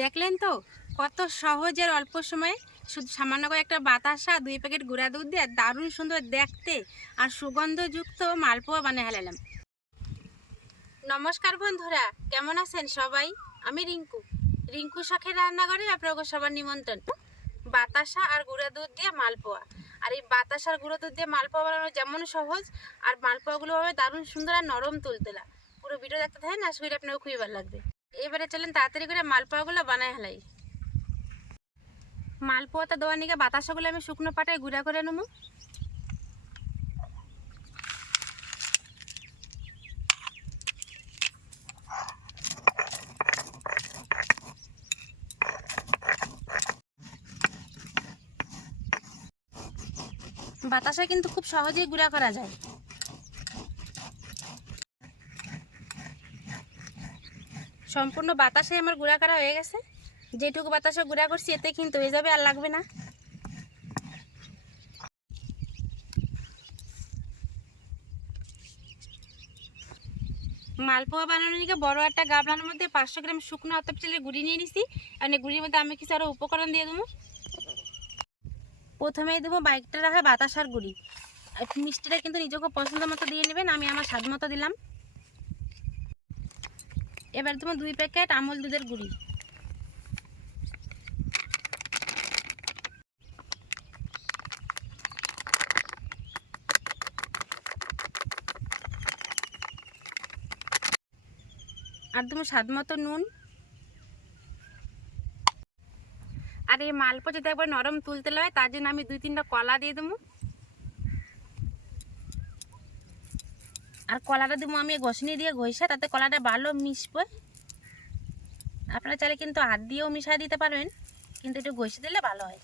দেখলেন তো? কত সহজের অল্প সময়ে শুধু সামান্য করে একটা বাতাসা, দুই প্যাকেট গুঁড়া দুধ দিয়ে দারুণ সুন্দর দেখতে আর সুগন্ধযুক্ত মালপোয়া বানিয়ে হেলালাম নমস্কার বন্ধুরা, কেমন আছেন সবাই? আমি রিঙ্কু। রিঙ্কু শখের রান্নাঘরে আপনাকে সবার নিমন্ত্রণ। বাতাসা আর গুঁড়া দুধ দিয়ে মালপোয়া। আর এই বাতাসা আর গুঁড়ো দুধ দিয়ে মালপোয়া বানানো যেমন সহজ, আর মালপোয়াগুলো হবে দারুণ সুন্দর আর নরম তুলতেলা। পুরো ভিডিও দেখতে থাকেন, আশা করি আপনাকে খুবই ভালো লাগবে। এবারে চলেন তাড়াতাড়ি করে মালপোয়াগুলো বানায় হেলাই মালপোয়াটা দেওয়ার নিকে বাতাসাগুলো আমি শুকনো পাটায় গুঁড়া করে নেব। বাতাসা কিন্তু খুব সহজেই গুঁড়া করা যায়। সম্পূর্ণ বাতাসে আমার গুঁড়া করা হয়ে গেছে। যেটুকু বাতাসে গুঁড়া করছি, এতে কিন্তু হয়ে যাবে আর লাগবে না। মালপোয়া বানানোর দিকে বড় একটা গাবলানোর মধ্যে পাঁচশো গ্রাম শুকনো আতপ চালের গুঁড়ি নিয়ে নিছি। এই গুঁড়ির মধ্যে আমি কিছু আরও উপকরণ দিয়ে দেবো। প্রথমেই দেবো বাইকটা রাখা বাতাসার গুঁড়ি। মিষ্টিটা কিন্তু নিজেকে পছন্দ মতো দিয়ে নেবেন, আমি আমার স্বাদ মতো দিলাম। এবার তোমার দুই প্যাকেট আমল দুধের গুঁড়ি। আর দেবো স্বাদ মতো নুন। আর এই মালপো যদি একবার নরম তুলতে লয়, তার জন্য আমি দুই তিনটা কলা দিয়ে দেবো। আর কলাটা দেবো আমি ঘষনি দিয়ে ঘষা, তাতে কলাটা ভালো মিশবে। আপনারা চাইলে কিন্তু হাত দিয়েও মিশিয়ে দিতে পারবেন, কিন্তু একটু ঘষে দিলে ভালো হয়।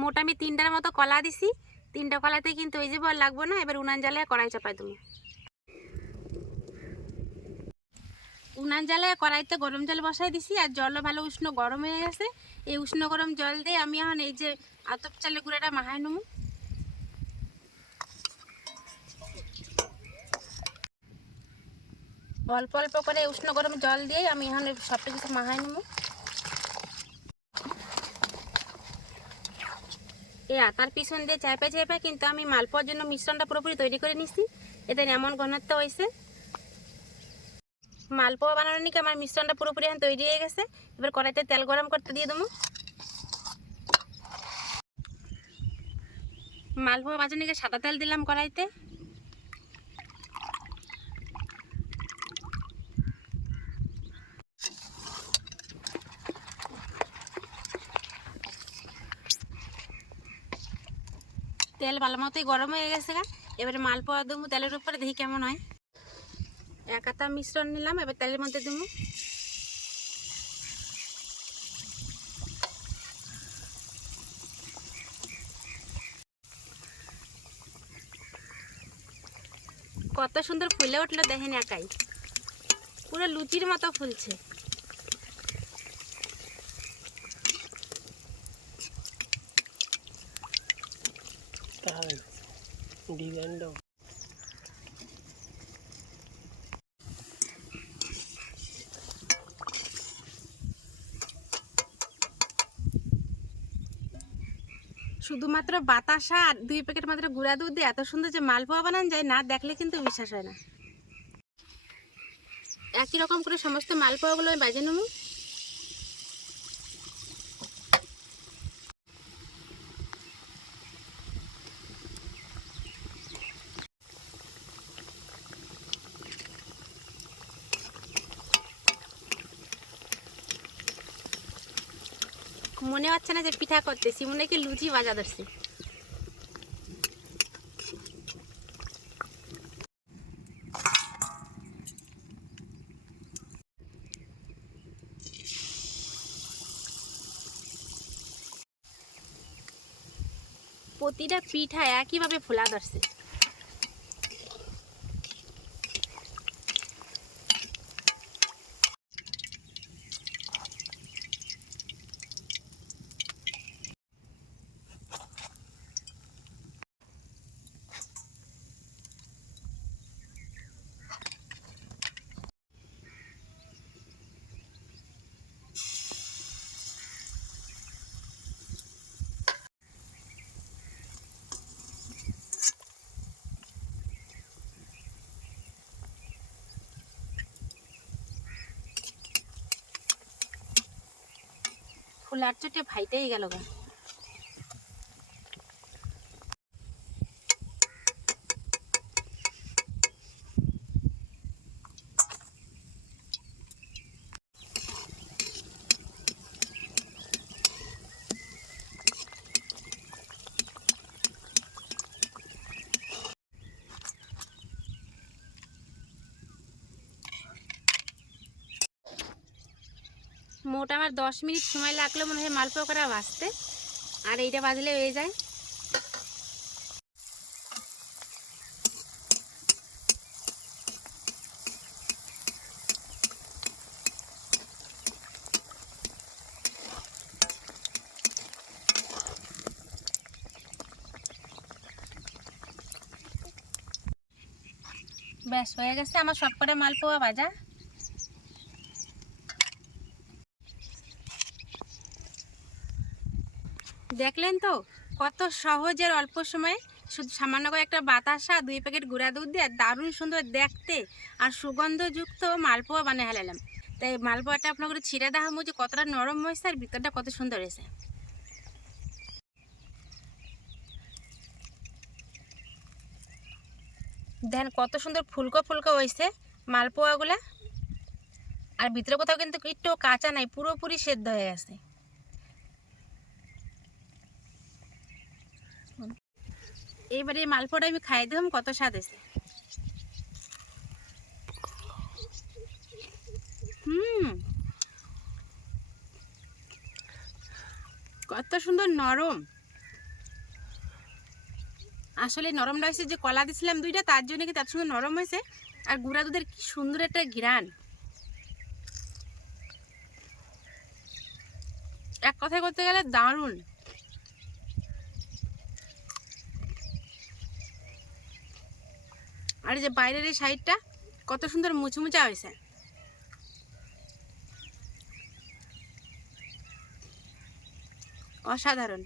মোট আমি তিনটার মতো কলা দিছি। তিনটা কলাতে কিন্তু ওই যে বল লাগবো না, এবার উনান জ্বালায় কড়াই চাপাই দেবো। উনান জ্বালায় কড়াইতে গরম জল বসাই দিছি, আর জলও ভালো উষ্ণ গরম হয়ে গেছে। এই উষ্ণ গরম জল দিয়ে আমি এখন এই যে আতপ চালের গুঁড়াটা মাহাই নেব। অল্প অল্প করে উষ্ণ গরম জল দিয়ে আমি এখন সবটা কিছু মাহাই নেব। এই আতার পিছন দিয়ে চাপে চাপে কিন্তু আমি মালপোয়ার জন্য মিশ্রণটা পুরোপুরি তৈরি করে নিচ্ছি এতে এমন ঘনত্ব হয়েছে। মালপোয়া বানানোর নিকে আমার মিশ্রণটা পুরোপুরি এখন তৈরি হয়ে গেছে। এবার কড়াইতে তেল গরম করতে দিয়ে দেবো। মালপোয়া বাজার নিকে সাদা তেল দিলাম কড়াইতে। তেল ভালো মতোই গরম হয়ে গেছে এবারে মালপোয়া দেবো তেলের উপরে, দেখি কেমন হয়। এক আতা মিশ্রণ নিলাম, এবার তেলের মধ্যে দেবো। কত সুন্দর ফুলে উঠল দেখেন একাই। পুরো লুচির মতো ফুলছে। ডিজাইনটাও শুধুমাত্র বাতাসা আর দুই প্যাকেট মাত্র গুঁড়া দুধ দিয়ে এত সুন্দর যে মালপোয়া বানানো যায়, না দেখলে কিন্তু বিশ্বাস হয় না। একই রকম করে সমস্ত মালপোয়াগুলো আমি বাজে নেব। মনে হচ্ছে না যে পিঠা করতেছি, মনে কি লুচি বাজা ধরছি। প্রতিটা পিঠা একইভাবে ফোলা ধরছে। লাট চটে ভাইটাই গেল গা। মোট আমার দশ মিনিট সময় লাগল, মনে হয় মালপোয়া করা বাঁচতে আর এইটা বাজলে হয়ে যায়। ব্যাস, হয়ে গেছে আমার সব করে মালপোয়া ভাজা। দেখলেন তো? কত সহজের অল্প সময়ে শুধু সামান্য করে একটা বাতাসা, দুই প্যাকেট গুঁড়া দুধ দিয়ে দারুণ সুন্দর দেখতে আর সুগন্ধযুক্ত মালপোয়া বানিয়ে হেলালাম তাই মালপোয়াটা আপনার ছিঁড়ে দেখা যে কতটা নরম হয়েছে আর ভিতরটা কত সুন্দর হয়েছে। দেখেন কত সুন্দর ফুলকো ফুলকো হয়েছে মালপোয়াগুলা। আর ভিতরে কোথাও কিন্তু একটু কাঁচা নাই, পুরোপুরি সেদ্ধ হয়ে গেছে। এইবারে এই মালপোয়াটা আমি খাই দিলাম কত স্বাদ এসে হুম। কত সুন্দর নরম। আসলে নরমটা হয়েছে যে কলা দিছিলাম দুইটা, তার জন্য কি তার সঙ্গে নরম হয়েছে? আর গুঁড়া দুধের কি সুন্দর একটা ঘ্রাণ। এক কথায় করতে গেলে দারুণ। আর যে বাইরের এই সাইডটা কত সুন্দর মুচমুচা হয়েছে। অসাধারণ।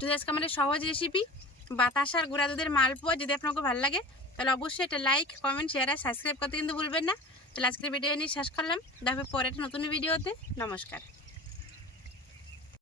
যদি আজকে আমাদের সহজ রেসিপি বাতাসার গুঁড়া দুধের মালপোয়া যদি আপনাকে ভালো লাগে, তাহলে অবশ্যই একটা লাইক কমেন্ট শেয়ার আর সাবস্ক্রাইব করতে কিন্তু ভুলবেন না। তাহলে আজকের ভিডিও নিয়ে শেষ করলাম। হবে পরে একটা নতুন ভিডিওতে নমস্কার।